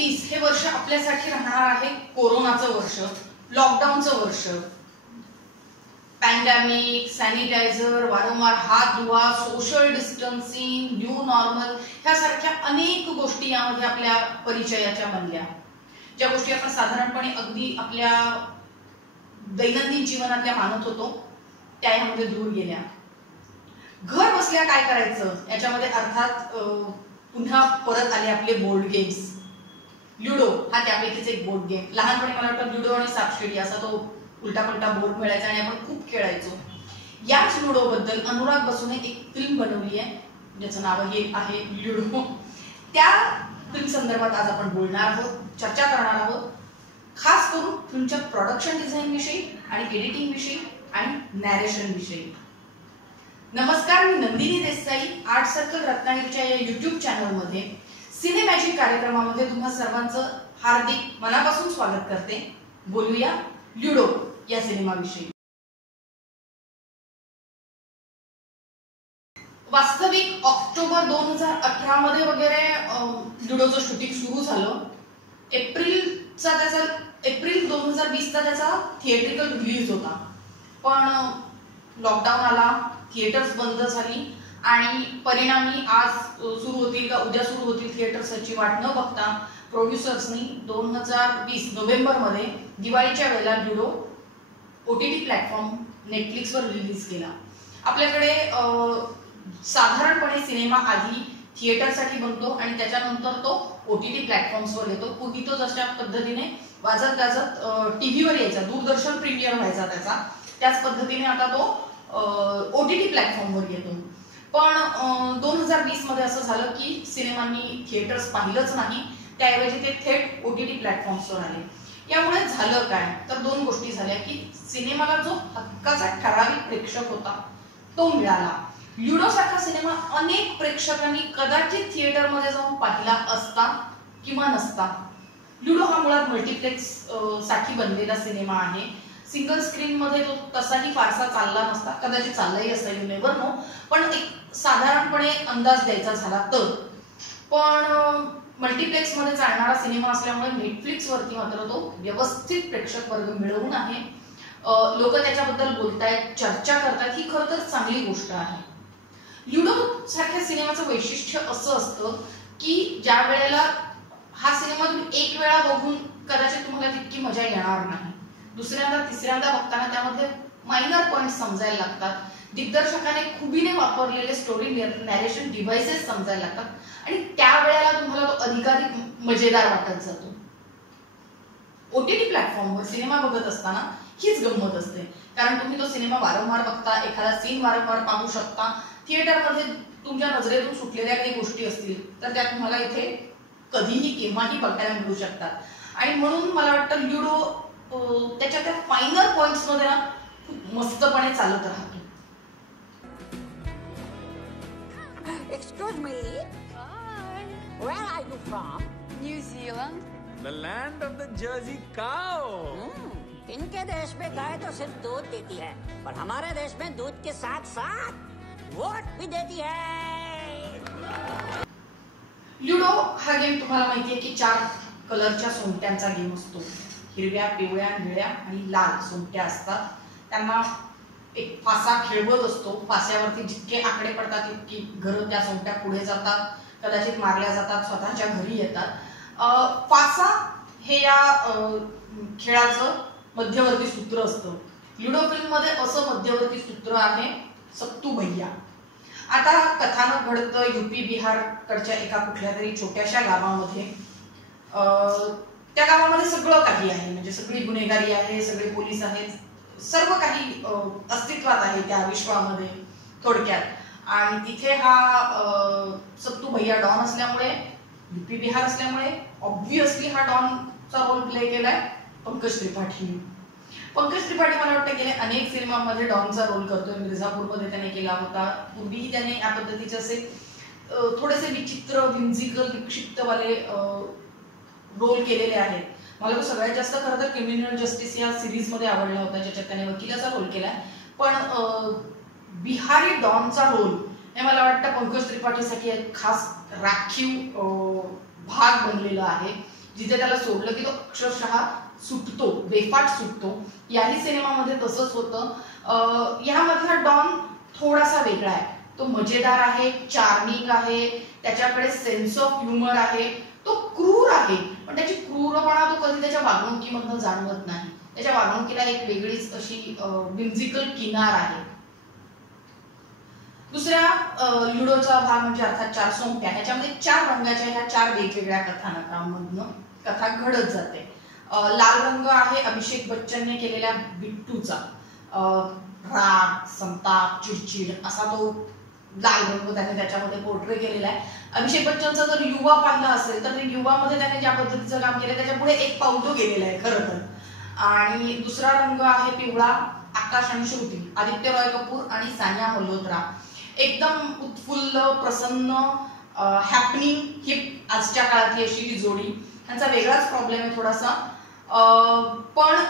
2020 हे वर्ष आपल्यासाठी राहणार आहे कोरोनाचं वर्ष, लॉकडाऊनचं वर्ष. पॅन्डेमिक, सॅनिटायझर, वारंवार हात धुवा, सोशल डिस्टन्सिंग, न्यू नॉर्मल ह्यासारख्या अनेक गोष्टी यामध्ये आपल्या परिचयाच्या बनल्या. ज्या गोष्टी आपण साधारणपणे अगदी आपल्या दैनंदिन जीवनातल्या मानत होतो त्या यामध्ये दूर गेल्या. घर बसल्या काय करायचं याच्यामध्ये अर्थात पुन्हा परत आले आपले बोर्ड गेम्स. ल्युडो हा त्यापैकीच एक बोर्ड गेम. लहानपणी मला वाटतं ल्युडो आणि सापशिडी असा तो उलटा पलटा बोर्ड मिळायचा आणि आपण खूप खेळायचो. याच ल्युडो बद्दल अनुराग बसूने एक फिल्म बनवली आहे ज्याचं नाव आहे ल्युडो. त्या फिल्म संदर्भात आज आपण बोलणार आहोत, चर्चा करणार आहोत, खास करून फिल्मच्या प्रोडक्शन डिझाईन विषयी आणि एडिटिंग विषयी आणि नॅरेशन विषयी. नमस्कार, मी नंदिनी देसाई आर्ट सर्कल रत्नागिरीच्या या युट्यूब चॅनलमध्ये सिनेमॅजिक कार्यक्रमामध्ये तुम्हा सर्वांचं हार्दिक मनापासून स्वागत करते. बोलूया ल्युडो या सिनेमाविषयी. वास्तविक ऑक्टोबर 2018 मध्ये वगैरे ल्युडोचं शूटिंग सुरू झालं. एप्रिल 2020चा त्याचा थिएट्रिकल रिलीज होता, पण लॉकडाऊन आला, थिएटर्स बंद झाली आणि परिणामी आज सुरू होतील का उद्या सुरू होतील थिएटर्स याची वाट न बघता प्रोड्युसर्सनी 2020 नोव्हेंबरमध्ये दिवाळीच्या वेळेला ल्युडो OTT प्लॅटफॉर्म नेटफ्लिक्सवर रिलीज केला. आपल्याकडे साधारणपणे सिनेमा आधी थिएटरसाठी बनतो आणि त्याच्यानंतर तो OTT प्लॅटफॉर्म्सवर येतो. पूर्वी तो जशा पद्धतीने वाजत गाजत टीव्हीवर यायचा, दूरदर्शन प्रीमियर व्हायचा त्याच पद्धतीने आता तो OTT प्लॅटफॉर्मवर येतो. पण 2020 मध्ये असं झालं की सिनेमांनी थिएटर्स पाहिलंच नाही, त्याऐवजी ते थेट OTT प्लॅटफॉर्म्सवर आले. यामुळे झालं काय तर दोन गोष्टी झाल्या की सिनेमाला जो हक्काचा ठराविक प्रेक्षक होता तो मिळाला. ल्युडो सारखा सिनेमा अनेक प्रेक्षकांनी कदाचित थिएटरमध्ये जाऊन पाहिला असता किंवा नसता. ल्युडो हा मुळात मल्टिप्लेक्स साठी बनलेला सिनेमा आहे. सिंगल स्क्रीन मध्ये तो तसाही फारसा चालला नसता, कदाचित चाललाही असता, यू नेव्हर नो. पण एक साधारणपणे अंदाज द्यायचा झाला तर. पण मल्टिप्लेक्स मध्ये चालणारा सिनेमा असल्यामुळे नेटफ्लिक्स वरती मात्र तो व्यवस्थित प्रेक्षक वर्ग मिळवून आहे. लोक त्याच्याबद्दल बोलतायत, चर्चा करतात, ही खरं तर चांगली गोष्ट आहे. ल्युडो सारख्या सिनेमाचं वैशिष्ट्य असं असतं की ज्या वेळेला हा सिनेमा तुम्ही एक वेळा बघून कदाचित तुम्हाला तितकी मजा येणार नाही. दुसऱ्यांदा तिसऱ्यांदा बघताना त्यामध्ये मायनर पॉइंट समजायला लागतात. दिग्दर्शकाने खुबीने वापरलेले स्टोरी नॅरेशन डिव्हाइसेस समजायला लागतात आणि त्यावेळेला तुम्हाला तो अधिकाधिक मजेदार वाटत जातो. OTT प्लॅटफॉर्मवर सिनेमा बघत असताना हीच गंमत असते, कारण तुम्ही तो सिनेमा वारंवार बघता, एखादा सीन वारंवार पाहू शकता. थिएटरमध्ये तुमच्या नजरेतून सुटलेल्या काही गोष्टी असतील तर त्या तुम्हाला इथे कधीही केव्हाही बघायला मिळू शकतात. आणि म्हणून मला वाटतं ल्युडो त्याच्या त्या फायनल पॉइंट्स मध्ये ना खूप मस्तपणे चालत राहतो. Excuse me. Hi. Where are you from? New Zealand. The land of the Jersey cow. इनके देश में गाय तो सिर्फ दूध देती है, पर हमारे देश में दूध के साथ साथ वोट भी देती है. ल्युडो हा गेम तुम्हाला माहिती आहे की 4 कलरच्या सोंगट्यांचा गेम असतो. हिरव्या, पिवळ्या, निळ्या आणि लाल सोंगट्या असतात. त्यांना एक फासा खेळवत असतो. फास्यावरती जितके आकडे पडतात तितकी घरं त्या सोंगट्या पुढे जातात, कदाचित मारल्या जातात, स्वतःच्या घरी येतात. फासा हे या खेळाचं मध्यवर्ती सूत्र असतं. ल्युडो फिल्म मध्ये असं मध्यवर्ती सूत्र आहे सत्तू भैया. आता कथानक घडतं UP बिहारकडच्या एका कुठल्या तरी छोट्याशा गावामध्ये. त्या गावामध्ये सगळं काही आहे, म्हणजे सगळी गुन्हेगारी आहे, सगळे पोलीस आहेत, सर्व काही अस्तित्वात आहे त्या विश्वामध्ये थोडक्यात. आणि तिथे हा सत्तू भैया डॉन असल्यामुळे, UP बिहार असल्यामुळे ऑब्व्हियसली हा डॉनचा रोल प्ले केलाय पंकज त्रिपाठीने. पंकज त्रिपाठी मला वाटतं गेले अनेक सिनेमांमध्ये डॉनचा रोल करतोय. मिर्झापूरमध्ये त्याने केला होता. पूर्वीही त्याने या पद्धतीचे असे थोडेसे विचित्र, व्हिम्झिकल, विक्षिप्तवाले रोल केलेले आहेत. मला तो सगळ्यात जास्त खरं तर क्रिमिनल जस्टिस या सिरीज मध्ये आवडला होता, ज्याच्यात त्याने वकिलाचा रोल केलाय. पण बिहारी डॉनचा रोल हे मला वाटतं पंकज त्रिपाठीसाठी एक खास राखीव भाग बनलेला आहे. जिथे त्याला सोडलं की तो अक्षरशः सुटतो, बेफाट सुटतो. याही सिनेमामध्ये तसंच होतं. यामधला डॉन थोडासा वेगळा आहे. तो मजेदार आहे, चार्मिंग आहे, त्याच्याकडे सेन्स ऑफ ह्युमर आहे, तो क्रूर आहे, पण त्याची क्रूरपणा तो कधी त्याच्या वागणुकीमधनं जाणवत नाही. त्याच्या वागणुकीला एक वेगळीच अशी विम्झिकल किनार आहे. दुसऱ्या लुडोचा भाग म्हणजे अर्थात 4 सोंगट्या. ह्याच्यामध्ये 4 रंगाच्या ह्या 4 वेगवेगळ्या कथानकांमधनं कथा घडत जाते. लाल रंग आहे अभिषेक बच्चनने केलेल्या बिट्टूचा. राग, संताप, चिडचिड असा तो लाल रंग त्याने त्याच्यामध्ये पोर्ट्रे केलेला आहे. अभिषेक बच्चनचा जर युवा पाहिला असेल तर युवामध्ये त्याने ज्या पद्धतीचं काम केलं त्याच्या पुढे एक पाऊल तो गेलेला आहे खरं तर. आणि दुसरा रंग आहे पिवळा, आकाश आणि श्रुती, आदित्य रॉय कपूर आणि सानिया मल्होत्रा. एकदम उत्फुल्ल, प्रसन्न, हॅपनिंग हिप आजच्या काळातली अशी ही जोडी. त्यांचा वेगळाच प्रॉब्लेम आहे थोडासा, पण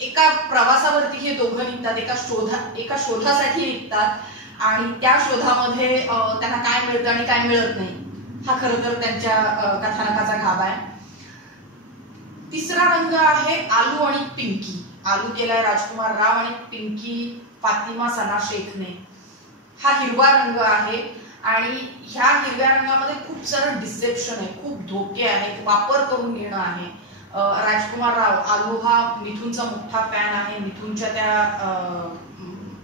एका प्रवासावरती हे दोघं निघतात, एका शोधासाठी निघतात आणि त्या शोधामध्ये त्यांना काय मिळतं आणि काय मिळत नाही हा खरं तर त्यांच्या कथानकाचा गाभा आहे. तिसरा रंग आहे आलू आणि पिंकी. आलू केलाय राजकुमार राव आणि पिंकी फातिमा सना शेखने. हा हिरवा रंग आहे आणि ह्या हिरव्या रंगामध्ये खूप सारं डिसेप्शन आहे, खूप धोके आहेत, वापर करून घेणं आहे. राजकुमार राव आलू हा मिथूनचा मोठा फॅन आहे. मिथूनच्या त्या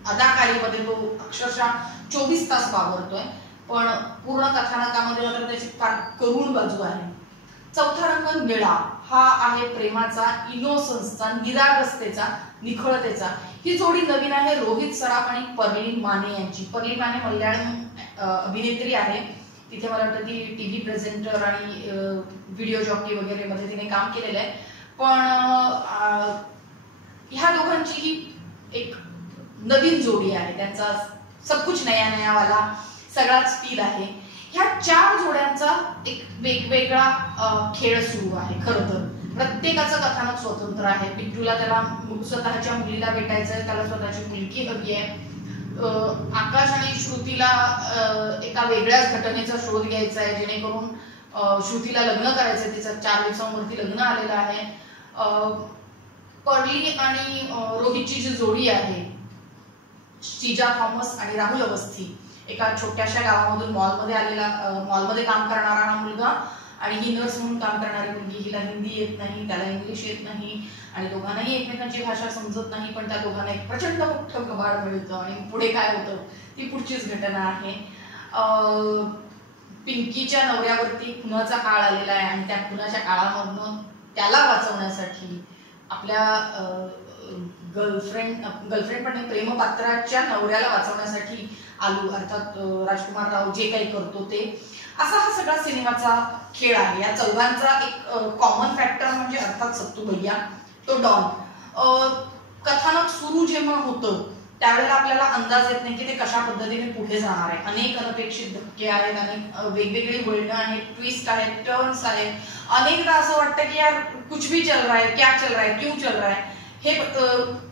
अदाकारीमध्ये तो अक्षरशः 24 तास वावरतोय, पण पूर्ण कथानकामध्ये मात्र त्याची फार करुण बाजू आहे. चौथा रंग निळा. हा आहे प्रेमाचा, इनोसन्सचा, निरागसतेचा, निखळतेचा. ही जोडी नवीन आहे रोहित सराफ आणि पर्लिन माने यांची. पर्लिन माने मल्याळम अभिनेत्री आहे. तिथे मला वाटतं ती टीव्ही प्रेझेंटर आणि व्हिडिओ जॉकी वगैरे मध्ये तिने काम केलेलं आहे. पण ह्या दोघांची ही एक नवीन जोडी आहे. त्यांचा सब कुछ नया नया वाला सगळाच फील आहे. ह्या 4 जोड्यांचा एक वेगवेगळा खेळ सुरू आहे. खरं तर प्रत्येकाचं कथानक स्वतंत्र आहे. बिट्टूला त्याला स्वतःच्या मुलीला भेटायचंय, त्याला स्वतःची मुलगी हवी आहे. आकाश आणि श्रुतीला एका वेगळ्याच घटनेचा शोध घ्यायचा आहे जेणेकरून श्रुतीला लग्न करायचंय. तिचं 4 दिवसांवरती लग्न आलेलं आहे. पर्ली आणि रोहितची जी जोडी आहे, श्रीजा थॉमस आणि राहुल अवस्थी, एका छोट्याशा गावामधून मॉलमध्ये काम करणारा हा मुलगा आणि ही नर्स म्हणून काम करणारी मुलगी. हिला हिंदी येत नाही, त्याला इंग्लिश येत नाही आणि दोघांनाही एकमेकांची भाषा समजत नाही, पण त्या दोघांना एक प्रचंड मोठं कबाड मिळतं आणि पुढे काय होतं ती पुढचीच घटना आहे. पिंकीच्या नवऱ्यावरती खुनाचा काळ आलेला आहे आणि त्या खुनाच्या काळामधनं त्याला वाचवण्यासाठी आपल्या गर्लफ्रेंड पण प्रेमपात्राच्या नवऱ्याला वाचवण्यासाठी आलू अर्थात राजकुमार राव जे काही करतो ते असा हा सगळा सिनेमाचा खेळ आहे. या चौघांचा एक कॉमन फॅक्टर म्हणजे अर्थात सत्तू भैया, तो डॉन. कथानक सुरू जेव्हा होतं त्यावेळेला आपल्याला अंदाज येत नाही की ते कशा पद्धतीने पुढे जाणार आहे. अनेक अनपेक्षित धक्के आहेत, अनेक वेगवेगळी वळणं आहेत, ट्विस्ट आहेत, टर्न्स आहेत. अनेकदा असं वाटतं की यार कुछ भी चल रहा है, क्या चल रहा है, क्यों चल रहा है. हे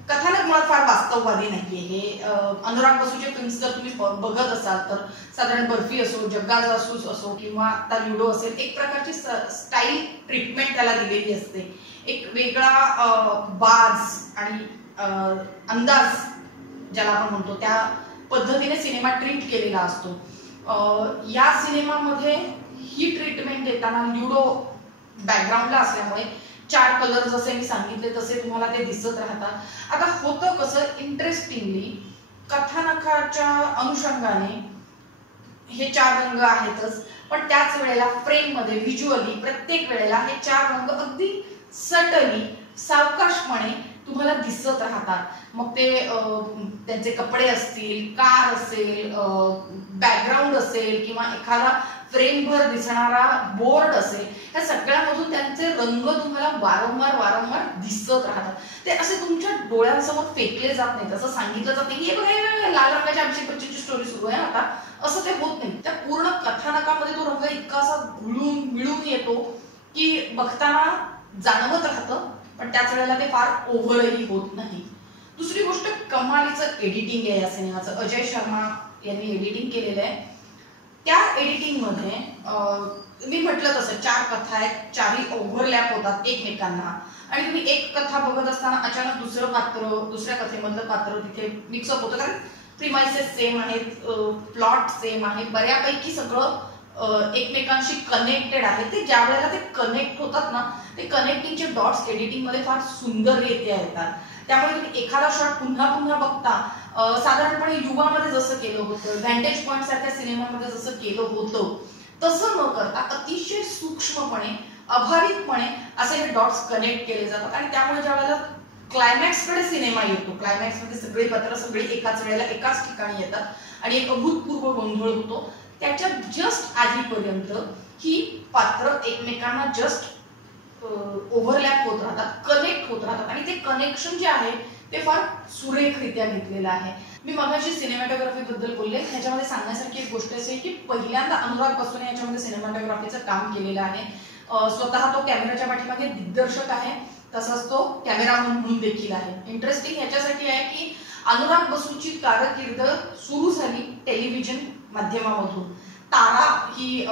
कथानक मुळात फार वास्तववादी नाहीये. हे अनुराग बसूचे फिल्म्स जर तुम्ही बघत असाल तर साधारण बर्फी असो, जग्गा जासूस असो किंवा आता लुडो असेल, एक प्रकारची स्टाईल ट्रीटमेंट त्याला दिलेली असते. एक वेगळा बाज आणि अंदाज ज्याला आपण म्हणतो त्या पद्धतीने सिनेमा ट्रीट केलेला असतो. या सिनेमामध्ये ही ट्रीटमेंट देताना लुडो बॅकग्राऊंडला असल्यामुळे 4 कलर जसे मी सांगितले तसे तुम्हाला ते दिसत राहतात. आता होतं कसं, इंटरेस्टिंगली कथानकाच्या अनुषंगाने हे 4 रंग आहेतच, पण त्याच वेळेला फ्रेम मध्ये व्हिज्युअली प्रत्येक वेळेला हे 4 रंग अगदी सटली सावकाशपणे तुम्हाला दिसत राहतात. मग ते त्यांचे कपडे असतील, कार असेल, बॅकग्राऊंड असेल किंवा एखादा फ्रेमभर दिसणारा बोर्ड असेल, या सगळ्यामधून त्यांचे रंग तुम्हाला वारंवार दिसत राहतात. ते असे तुमच्या डोळ्यांसमोर फेकले जात नाहीत. असं सांगितलं जात नाही की हे बघा लाल रंगाच्या अभिषेक बच्चनची स्टोरी सुरू आहे आता, असं ते होत नाही. त्या पूर्ण कथानकामध्ये तो रंग इतका असा मिळून येतो की बघताना जाणवत राहतं, पण त्याच वेळेला ते फार ओव्हरही होत नाही. दुसरी गोष्ट, कमालीचं एडिटिंग आहे या सिनेमाचं. अजय शर्मा यांनी एडिटिंग केलेलं आहे. त्या एडिटिंग मध्ये मी म्हटलं तसं 4 कथा आहेत, 4ही ओव्हरलॅप होतात एकमेकांना आणि तुम्ही एक कथा बघत असताना अचानक दुसरं पात्र, दुसऱ्या कथेमधलं पात्र तिथे मिक्सअप होतं, कारण प्रिमाइसेस सेम आहेत, प्लॉट सेम आहे, बऱ्यापैकी सगळं एकमेकांशी कनेक्टेड आहे. ते ज्या वेळेला ते कनेक्ट होतात ना, ते कनेक्टिंगचे डॉट्स एडिटिंग मध्ये फार सुंदररित्या येतात. त्यामुळे तुम्ही एखादा शॉट पुन्हा पुन्हा बघता, साधारणपणे युवामध्ये जसं केलं होतं, व्हॅन्टेज पॉइंट सारख्या सिनेमामध्ये जसं केलं होतं तसं न करता अतिशय सूक्ष्मपणे, अभावितपणे असे हे डॉट्स कनेक्ट केले जातात. आणि त्यामुळे ज्या वेळेला क्लायमॅक्स कडे सिनेमा येतो, क्लायमॅक्स मध्ये सगळे पात्र सगळे एकाच वेळेला एकाच ठिकाणी येतात आणि एक अभूतपूर्व गोंधळ होतो. त्याच्या जस्ट आधीपर्यंत ही पात्र एकमेकांना जस्ट ओव्हरलॅप होत राहतात, कनेक्ट होत राहतात आणि ते कनेक्शन जे आहे ते फार सुरेखरित्या घेतलेलं आहे. मी मगाशी सिनेमॅटोग्राफी बद्दल बोलले, ह्याच्यामध्ये सांगण्यासारखी एक गोष्ट अशी की पहिल्यांदा अनुराग बसूने याच्यामध्ये सिनेमॅटोग्राफीचं काम केलेलं आहे. स्वतः तो कॅमेराच्या पाठीमागे दिग्दर्शक आहे, तसाच तो कॅमेरामन म्हणून देखील आहे. इंटरेस्टिंग याच्यासाठी आहे की अनुराग बसूची कारकीर्द सुरू झाली टेलिव्हिजन माध्यमामधून. तारा ही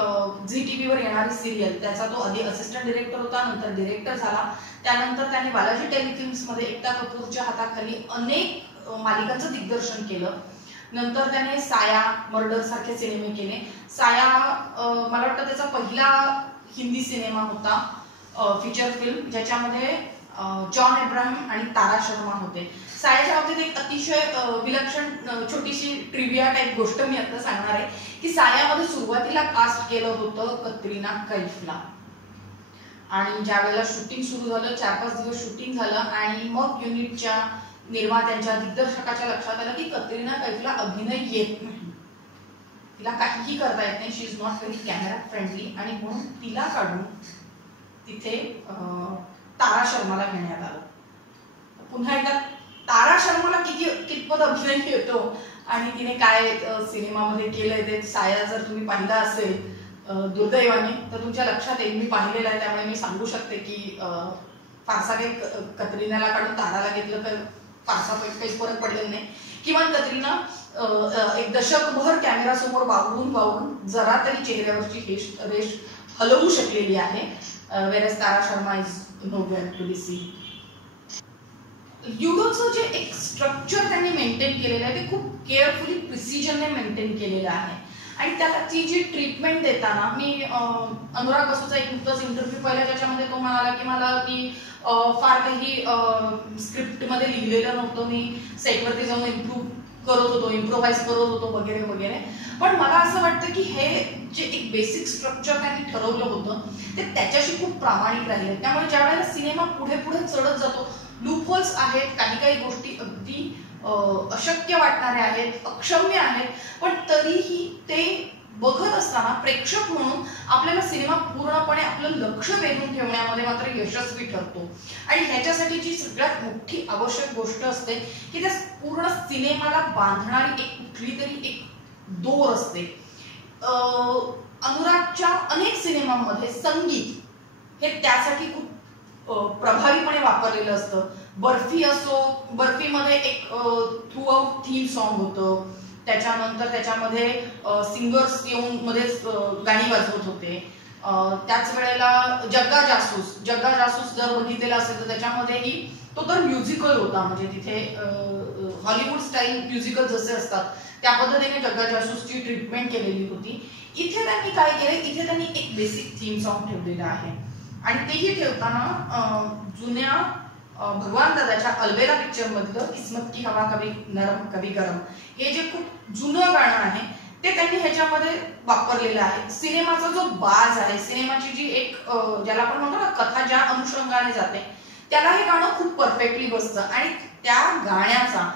झी टीव्हीवर येणारी सिरियल, त्याचा तो आधी असिस्टंट डिरेक्टर होता, नंतर डिरेक्टर झाला. त्यानंतर त्याने बालाजी टेलिफिल्म्स मध्ये एकता कपूरच्या हाताखाली अनेक मालिकांचं दिग्दर्शन केलं. नंतर त्याने साया, मर्डर सारखे सिनेमे केले. साया मला वाटतं त्याचा पहिला हिंदी सिनेमा होता, फीचर फिल्म, ज्याच्यामध्ये जॉन अब्राहम आणि तारा शर्मा होते. सायाच्या बाबतीत एक अतिशय विलक्षण छोटीशी ट्रिव्हिया टाईप गोष्ट मी आता सांगणार आहे की सायामध्ये सुरुवातीला कास्ट केलं होतं कतरिना कैफला आणि ज्या वेळेला शूटिंग सुरू झालं, 4-5 दिवस शूटिंग झालं आणि मग युनिटच्या निर्मात्यांच्या दिग्दर्शकाच्या लक्षात आलं की कतरिना कैफला अभिनय येत नाही, तिला काहीही करता येत नाही, she is not very camera friendly, आणि म्हणून तिला काढून तिथे तारा शर्माला घेण्यात आलं. पुन्हा एकदा तारा शर्माला कितपत अभिनय येतो आणि तिने काय सिनेमामध्ये केलंय ते साया जर तुम्ही पाहिला असेल दुर्दैवाने तर तुमच्या लक्षात येईल. मी पाहिलेलं आहे त्यामुळे मी सांगू शकते की फारसा काही कतरिनाला काढून ताराला घेतलं तर फारसा काही फरक पडलेला नाही. किंवा कतरिना एक दशकभर कॅमेरा समोर वावरून जरा तरी चेहऱ्यावरची रेष हलवू शकलेली आहे, whereas Tara Sharma is nowhere to be seen. ल्युडोचं जे एक स्ट्रक्चर त्यांनी मेंटेन केलेलं आहे ते खूप केअरफुली प्रिसिजनने मेंटेन केलेलं आहे आणि त्याची जी ट्रीटमेंट देताना मी अनुराग बसूचा एक नुकताच इंटरव्ह्यू पाहिला ज्याच्यामध्ये तो म्हणाला की मला की फार काही स्क्रिप्टमध्ये लिहिलेलं नव्हतं, मी सेटवरती जाऊन इम्प्रोव्हाइज करत होतो वगैरे वगैरे. पण मला असं वाटतं की हे जे एक बेसिक स्ट्रक्चर त्यांनी ठरवलं होतं ते त्याच्याशी खूप प्रामाणिक राहिले. त्यामुळे ज्या वेळेला सिनेमा पुढे पुढे चढत जातो, लूपहोल्स आहेत, काही गोष्टी अगदी अशक्य वाटणाऱ्या आहेत, अक्षम्य आहेत, पण तरीही ते बघत असताना प्रेक्षक म्हणून आपल्याला सिनेमा पूर्णपणे आपलं लक्ष वेधून ठेवण्यामध्ये मात्र यशस्वी ठरतो. आणि ह्याच्यासाठी जी सगळ्यात मोठी आवश्यक गोष्ट असते की त्या पूर्ण सिनेमाला बांधणारी एक कुठली तरी एक दोर असते. अनुरागच्या अनेक सिनेमांमध्ये संगीत हे त्यासाठी खूप प्रभावीपणे वापरलेलं असतं. बर्फी असो, बर्फीमध्ये एक थ्रू आउट थीम सॉन्ग होतं, त्याच्यानंतर त्याच्यामध्ये सिंगर्स येऊन मध्येच गाणी वाजवत होते. त्याच वेळेला जग्गा जासूस जर बघितलेला असेल तर त्याच्यामध्येही तो तर म्युझिकल होता, म्हणजे तिथे हॉलिवूड स्टाईल म्युझिकल जसे असतात त्या पद्धतीने जग्गा जासूसची ट्रीटमेंट केलेली होती. इथे त्यांनी काय केलं, इथे त्यांनी एक बेसिक थीम सॉन्ग ठेवलेलं आहे आणि तेही ठेवताना जुन्या भगवान दादाच्या अलवेला पिक्चर मधलं किस्मत की हवा कभी नरम कभी गरम हे जे खूप जुनं गाणं आहे ते त्यांनी ह्याच्यामध्ये वापरलेलं आहे. सिनेमाचा जो बाज आहे, सिनेमाची जी एक ज्याला आपण म्हणतो ना कथा ज्या अनुषंगाने जाते त्याला हे गाणं खूप परफेक्टली बसतं आणि त्या गाण्याचा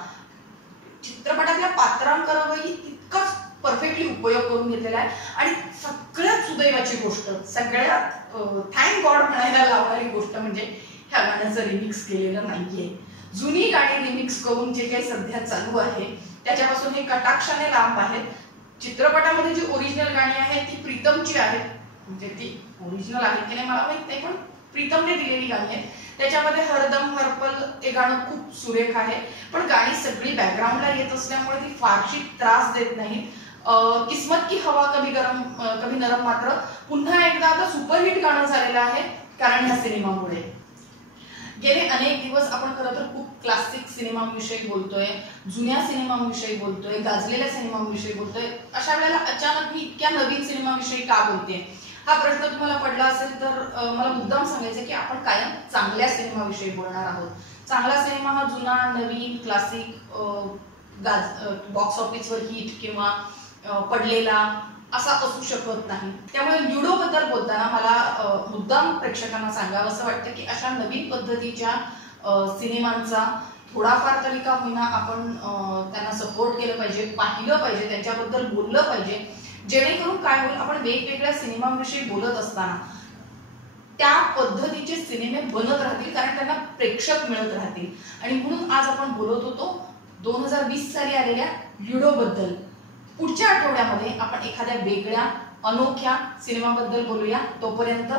चित्रपटातल्या पात्रांकरवही तितकाच परफेक्टली उपयोग करून घेतलेला आहे. आणि सगळ्यात सुदैवाची गोष्ट, सगळ्यात थँक गॉड म्हणायला लावणारी गोष्ट म्हणजे ह्या गाण्याचं रिमिक्स केलेलं नाहीये. जुनी गाणी रिमिक्स करून जे काही सध्या चालू आहे त्याच्यापासून हे कटाक्षाने लांब आहेत. चित्रपटामध्ये जी ओरिजिनल गाणी आहेत ती प्रीतमची आहेत, म्हणजे ती ओरिजिनल आहेत की नाही मला माहित नाही, पण प्रीतमने दिलेली गाणी आहेत. त्याच्यामध्ये हरदम हरपल हे गाणं खूप सुरेख आहे, पण गाणी सगळी बॅकग्राऊंडला येत असल्यामुळे ती फारशी त्रास देत नाहीत. किस्मत की हवा कभी गरम कभी नरम मात्र पुन्हा एकदा आता सुपरहिट गाणं झालेलं आहे, कारण ह्या सिनेमामुळे. गेले अनेक दिवस आपण खरं तर खूप क्लासिक सिनेमांविषयी बोलतोय, जुन्या सिनेमांविषयी बोलतोय, गाजलेल्या सिनेमांविषयी बोलतोय. अशा वेळेला अचानक मी इतक्या नवीन सिनेमाविषयी का बोलते, हा प्रश्न तुम्हाला पडला असेल तर मला मुद्दाम सांगायचं की आपण कायम चांगल्या सिनेमाविषयी बोलणार आहोत. चांगला सिनेमा हा जुना, नवीन, क्लासिक, बॉक्स ऑफिसवर हिट किंवा पडलेला असा असू शकत नाही. त्यामुळे ल्युडो बद्दल बोलताना मला मुद्दाम प्रेक्षकांना सांगावं असं वाटतं की अशा नवीन पद्धतीच्या सिनेमांचा थोडाफार तरी का होईना आपण त्यांना सपोर्ट केलं पाहिजे, पाहिलं पाहिजे, त्यांच्याबद्दल बोललं पाहिजे, जेणेकरून काय होईल, आपण वेगवेगळ्या सिनेमांविषयी बोलत असताना त्या पद्धतीचे सिनेमे बनत राहतील, कारण त्यांना प्रेक्षक मिळत राहतील. आणि म्हणून आज आपण बोलत होतो 2020 साली आलेल्या ल्युडो बद्दल. पुढच्या आठवड्यामध्ये आपण एखाद्या वेगळ्या अनोख्या सिनेमाबद्दल बोलूया. तोपर्यंत